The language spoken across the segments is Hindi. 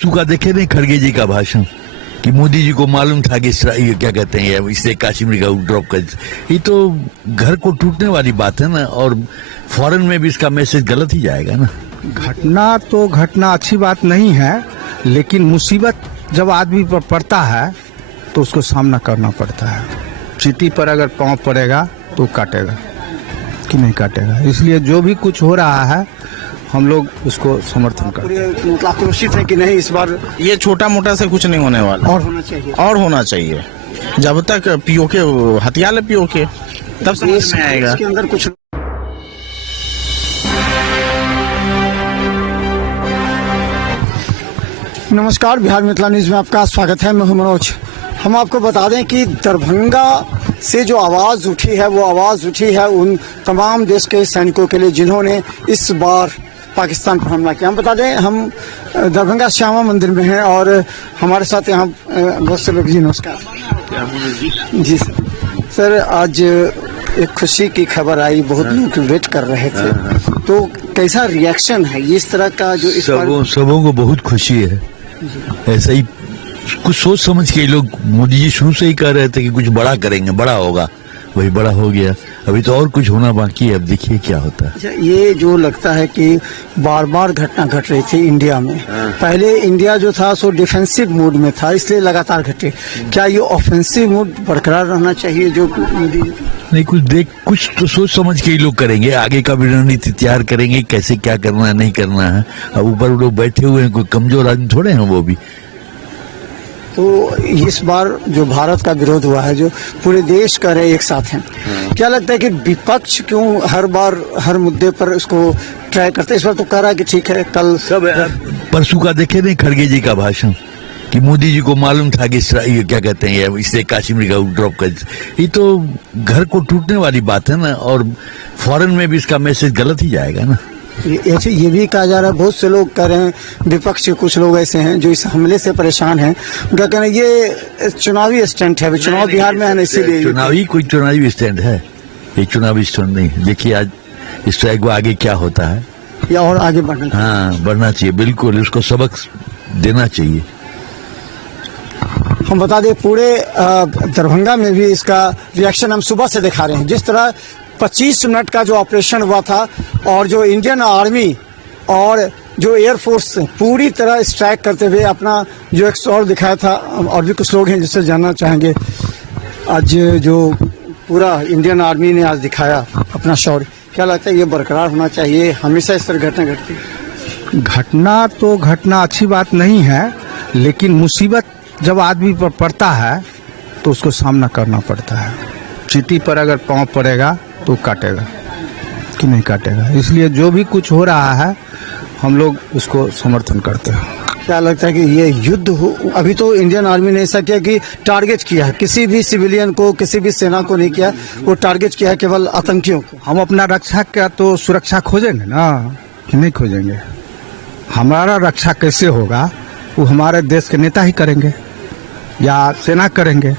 सुखा देखे नहीं खड़गे जी का भाषण कि मोदी जी को मालूम था कि ये क्या कहते हैं इससे कश्मीर का ड्रॉप कर, ये तो घर को टूटने वाली बात है ना। और फॉरेन में भी इसका मैसेज गलत ही जाएगा ना। घटना अच्छी बात नहीं है, लेकिन मुसीबत जब आदमी पर पड़ता है तो उसको सामना करना पड़ता है। चीटी पर अगर पाँव पड़ेगा तो काटेगा कि नहीं काटेगा। इसलिए जो भी कुछ हो रहा है हम लोग उसको समर्थन करते हैं। मतलब आक्रोशित है कि नहीं इस बार ये छोटा मोटा से कुछ नहीं होने वाला, और होना चाहिए। जब तक पीओके हथियार ले पीओके तब समझ में आएगा। इसके अंदर कुछ नमस्कार, बिहार मिथिला न्यूज में आपका स्वागत है। मैं हूं मनोज। हम आपको बता दें कि दरभंगा से जो आवाज़ उठी है वो आवाज़ उठी है उन तमाम देश के सैनिकों के लिए जिन्होंने इस बार पाकिस्तान पर हमला किया। हम बता दें हम दरभंगा श्यामा मंदिर में हैं और हमारे साथ यहाँ बहुत से लोग। जी नमस्कार। जी सर, आज एक खुशी की खबर आई, बहुत लोग वेट कर रहे थे, तो कैसा रिएक्शन है इस तरह का? जो इस सबों को बहुत खुशी है। ऐसा ही कुछ सोच समझ के लोग, मोदी जी शुरू से ही कह रहे थे कि कुछ बड़ा करेंगे, बड़ा होगा, वही बड़ा हो गया। अभी तो और कुछ होना बाकी है, अब देखिए क्या होता है। अच्छा, ये जो लगता है कि बार बार घटना घट रही थी इंडिया में। पहले इंडिया जो था सो डिफेंसिव मूड में था, इसलिए लगातार घटे। क्या ये ऑफेंसिव मूड बरकरार रहना चाहिए? जो मोदी नहीं, कुछ तो सोच समझ के ही लोग करेंगे, आगे का भी रणनीति तैयार करेंगे, कैसे क्या करना है नहीं करना है। अब ऊपर लोग बैठे हुए हैं, कोई कमजोर आदमी थोड़े हैं वो भी। तो इस बार जो भारत का विरोध हुआ है, जो पूरे देश का रहे एक साथ हैं, क्या लगता है कि विपक्ष क्यों हर बार हर मुद्दे पर इसको ट्राई करते हैं? इस बार तो कह रहा है कि ठीक है, कल सब परसों का देखे नहीं खड़गे जी का भाषण कि मोदी जी को मालूम था कि ये क्या कहते हैं इससे कश्मीर का ड्रॉप कर, ये तो घर को टूटने वाली बात है ना। और फॉरेन में भी इसका मैसेज गलत ही जाएगा ना। ये भी कहा जा रहा है, बहुत से लोग कह रहे हैं, विपक्ष के कुछ लोग ऐसे हैं जो इस हमले से परेशान हैं, उनका कहना है ये चुनावी स्टंट है, चुनाव बिहार में है ना, इसीलिए चुनावी स्टैंड है ये, चुनावी स्टंट नहीं। देखिए आज स्ट्राइक को आगे क्या होता है, या और आगे बढ़ना। हाँ, बढ़ना चाहिए, बिल्कुल उसको सबक देना चाहिए। हम बता दें पूरे दरभंगा में भी इसका रिएक्शन हम सुबह से दिखा रहे हैं। जिस तरह 25 मिनट का जो ऑपरेशन हुआ था और जो इंडियन आर्मी और जो एयरफोर्स पूरी तरह स्ट्राइक करते हुए अपना जो एक शौर्य दिखाया था। और भी कुछ लोग हैं जिससे जानना चाहेंगे, आज जो पूरा इंडियन आर्मी ने आज दिखाया अपना शौर्य, क्या लगता है ये बरकरार होना चाहिए? हमेशा इस तरह घटना घटती? घटना अच्छी बात नहीं है, लेकिन मुसीबत जब आदमी पर पड़ता है तो उसको सामना करना पड़ता है। चीटी पर अगर पाँव पड़ेगा तो काटेगा कि नहीं काटेगा। इसलिए जो भी कुछ हो रहा है हम लोग उसको समर्थन करते हैं। क्या लगता है कि ये युद्ध हो? अभी तो इंडियन आर्मी ने ऐसा किया कि टारगेट किया है, किसी भी सिविलियन को, किसी भी सेना को नहीं किया, वो टारगेट किया है केवल आतंकियों को। हम अपना रक्षा का तो सुरक्षा खोजेंगे ना, कि नहीं खोजेंगे? हमारा रक्षा कैसे होगा वो हमारे देश के नेता ही करेंगे या सेना करेंगे।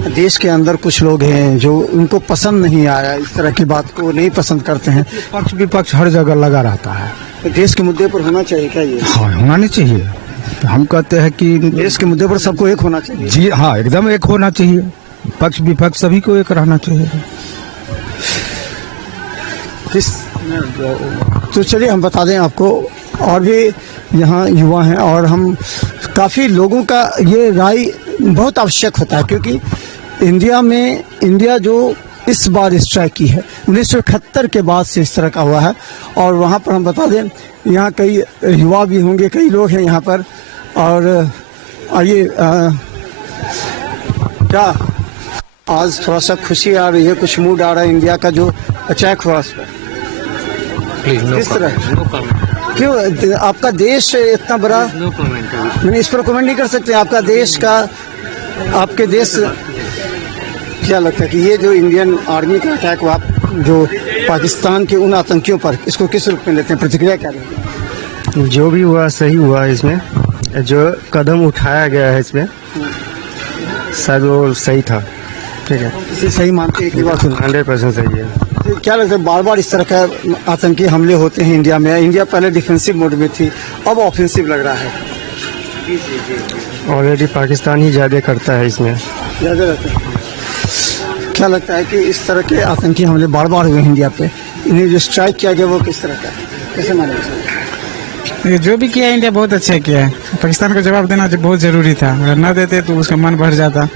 देश के अंदर कुछ लोग हैं जो उनको पसंद नहीं आया, इस तरह की बात को नहीं पसंद करते हैं। पक्ष विपक्ष हर जगह लगा रहता है। तो देश के मुद्दे पर होना चाहिए क्या ये? हाँ, होना नहीं चाहिए। हम कहते हैं कि देश के मुद्दे पर सबको एक होना चाहिए। जी हाँ, एकदम एक होना चाहिए। पक्ष विपक्ष सभी को एक रहना चाहिए। तो चलिए हम बता दें आपको, और भी यहाँ युवा हैं और हम काफ़ी लोगों का ये राय बहुत आवश्यक होता है, क्योंकि इंडिया जो इस बार स्ट्राइक की है 1971 के बाद से इस तरह का हुआ है। और वहाँ पर हम बता दें यहाँ कई युवा भी होंगे, कई लोग हैं यहाँ पर। और आइए, क्या आज थोड़ा सा खुशी आ रही है, कुछ मूड आ रहा है इंडिया का जो अटैक हुआ उस पर? किस तरह? क्यों आपका देश इतना बड़ा? मैंने इस पर कमेंट नहीं कर सकते। आपका देश का, आपके देश, क्या लगता है कि ये जो इंडियन आर्मी का अटैक हुआ जो पाकिस्तान के उन आतंकियों पर, इसको किस रूप में लेते हैं? प्रतिक्रिया क्या रहेगी? जो भी हुआ सही हुआ। इसमें जो कदम उठाया गया है इसमें शायद वो सही था। ठीक है, इसे सही मानते हैं कि बात 100% सही है। तो क्या लगता है बार बार इस तरह का आतंकी हमले होते हैं इंडिया में? इंडिया पहले डिफेंसिव मोड में थी, अब ऑफेंसिव लग रहा है। ऑलरेडी पाकिस्तान ही ज़्यादा करता है इसमें। ज़्यादा रहता है। क्या लगता है कि इस तरह के आतंकी हमले बार बार हुए इंडिया पे, इन्हें जो स्ट्राइक किया गया वो किस तरह का है, कैसे माना जाए? ये जो भी किया इंडिया बहुत अच्छा किया है। पाकिस्तान को जवाब देना बहुत जरूरी था, अगर न देते तो उसका मन बढ़ जाता,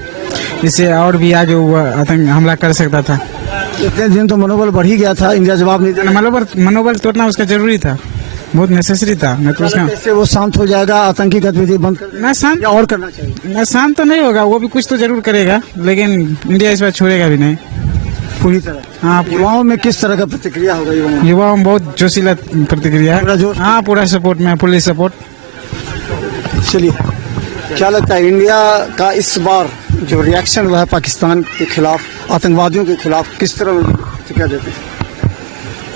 इससे और भी आगे वो आतंक हमला कर सकता था। इतने दिन तो मनोबल बढ़ ही गया था, इंडिया जवाब नहीं देना। मनोबल तोड़ना उसका जरूरी था, बहुत नेसेसरी था। मैं तो उसका इससे वो शांत हो जाएगा, आतंकी गतिविधि बंद कर ना शांत या और करना चाहिए? ना शांत तो नहीं होगा, वो भी कुछ तो जरूर करेगा, लेकिन इंडिया इस बार छोड़ेगा भी नहीं पूरी तरह। हाँ, युवाओं में किस तरह का प्रतिक्रिया होगा? युवाओं में बहुत जोशीला प्रतिक्रिया पूरा है। जोश? हाँ, पूरा सपोर्ट में, फुल सपोर्ट। चलिए, क्या लगता है इंडिया का इस बार जो रिएक्शन हुआ है पाकिस्तान के खिलाफ, आतंकवादियों के खिलाफ, किस तरह क्या देते हैं?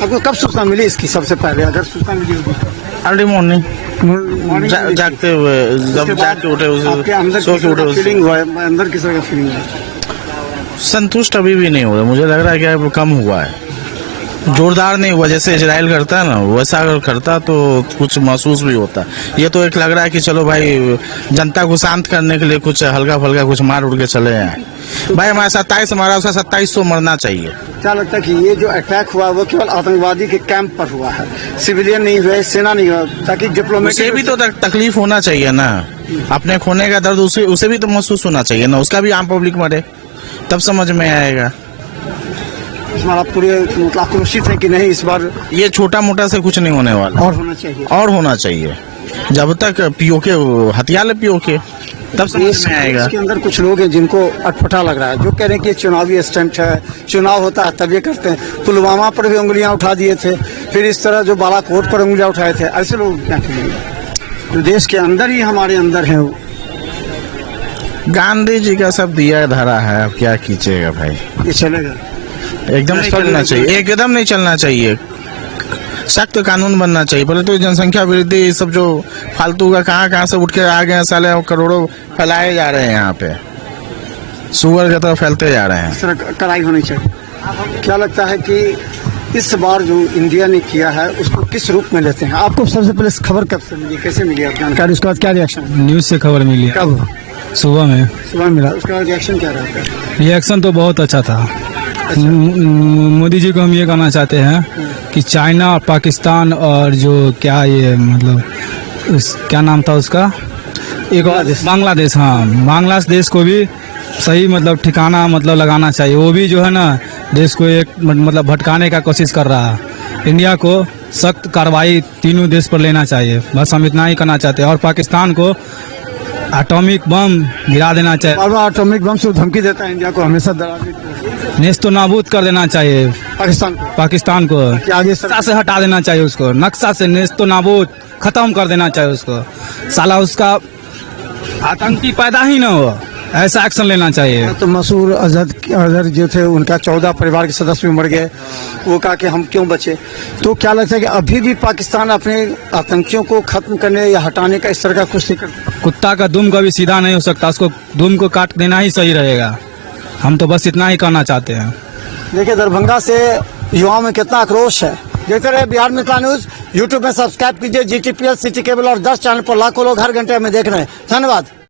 आपको कब सूचना मिली इसकी सबसे पहले, अगर सूचना मिली होगी? अर्ली मॉर्निंग जागते हुए, जब जाग के उठे आपके अंदर सो के उठे फीलिंग हुआ है, अंदर किस तरह का फीलिंग है? संतुष्ट अभी भी नहीं हुआ, मुझे लग रहा है कि कम हुआ है, जोरदार नहीं हुआ। जैसे इजराइल करता है ना, वैसा अगर करता तो कुछ महसूस भी होता। ये तो एक लग रहा है कि चलो भाई जनता को शांत करने के लिए कुछ हल्का फुल्का कुछ मार उड़ के चले आए। भाई हमारा 27 मारा, उसका 2700 मरना चाहिए। क्या लगता है कि ये जो अटैक हुआ वो केवल आतंकवादी के कैंप पर हुआ है, सिविलियन नहीं हुए, सेना नहीं हुआ, ताकि उसे डिप्लोमेटिक भी तो तकलीफ होना चाहिए ना, अपने खोने का दर्द उसे भी तो महसूस होना चाहिए ना, उसका भी आम पब्लिक मरे, तब समझ में आएगा। इस बार आप पूरे मतलब आक्रोशित है कि नहीं इस बार ये छोटा मोटा से कुछ नहीं होने वाला, और होना चाहिए? और होना चाहिए। जब तक पीओके हथियार ले पीओके, तब समझ में आएगा। इसके अंदर कुछ लोग हैं जिनको अटपटा लग रहा है, जो कह रहे हैं कि चुनावी स्टंट है, चुनाव होता है तब ये करते हैं। पुलवामा पर भी उंगलियां उठा दिए थे, फिर इस तरह जो बालाकोट पर उंगलियां उठाए थे, ऐसे लोग क्या करेंगे जो देश के अंदर ही हमारे अंदर है? गांधी जी का सब दिया धरा है, अब क्या कीजिएगा भाई। ये चलेगा? एकदम नहीं चलना चाहिए, एकदम नहीं चलना चाहिए, सख्त कानून बनना चाहिए। पहले तो जनसंख्या वृद्धि सब जो फालतू का कहाँ से उठ के आ गए साले, करोड़ों फैलाए जा रहे हैं यहाँ पे, सुअर की तरह फैलते जा रहे हैं। इस तरह कड़ाई होनी चाहिए। क्या लगता है कि इस बार जो इंडिया ने किया है उसको किस रूप में लेते हैं? आपको सबसे पहले इस खबर कब से मिली, कैसे मिली आप जानकारी, उसके बाद क्या रिएक्शन? न्यूज़ से खबर मिली है। कब? सुबह में। सुबह मिला, उसके बाद रिएक्शन क्या रहता है? रिएक्शन तो बहुत अच्छा था। मोदी जी को हम ये कहना चाहते हैं कि चाइना और पाकिस्तान और जो क्या ये मतलब क्या नाम था उसका, एक बांग्लादेश, हाँ बांग्लादेश को भी सही मतलब ठिकाना मतलब लगाना चाहिए। वो भी जो है ना देश को एक मतलब भटकाने का कोशिश कर रहा है। इंडिया को सख्त कार्रवाई तीनों देश पर लेना चाहिए, बस हम इतना ही करना चाहते हैं। और पाकिस्तान को एटॉमिक बम गिरा देना चाहिए। बार बार एटॉमिक बम से धमकी देता है इंडिया को, हमेशा डराने की। नेस्तो नाबूद कर देना चाहिए पाकिस्तान को, कि आगे नक्शा से हटा देना चाहिए उसको, नक्शा से नेस्तो नाबूद खत्म कर देना चाहिए उसको, साला उसका आतंकी पैदा ही ना हो, ऐसा एक्शन लेना चाहिए। तो मसूर अजहर जो थे उनका 14 परिवार के सदस्य भी मर गए, वो कहा कि हम क्यों बचे। तो क्या लगता है कि अभी भी पाकिस्तान अपने आतंकियों को खत्म करने या हटाने का इस तरह का कुछ नहीं करता? कुत्ता का दुम कभी सीधा नहीं हो सकता, उसको दुम को काट देना ही सही रहेगा। हम तो बस इतना ही करना चाहते हैं। देखिए दरभंगा से युवाओं में कितना आक्रोश है। देखते रहे बिहार मिथिला न्यूज, यूट्यूब में सब्सक्राइब कीजिए, GTPL सिटी केबल और 10 चैनल पर लाखों लोग हर घंटे में देख रहे हैं। धन्यवाद।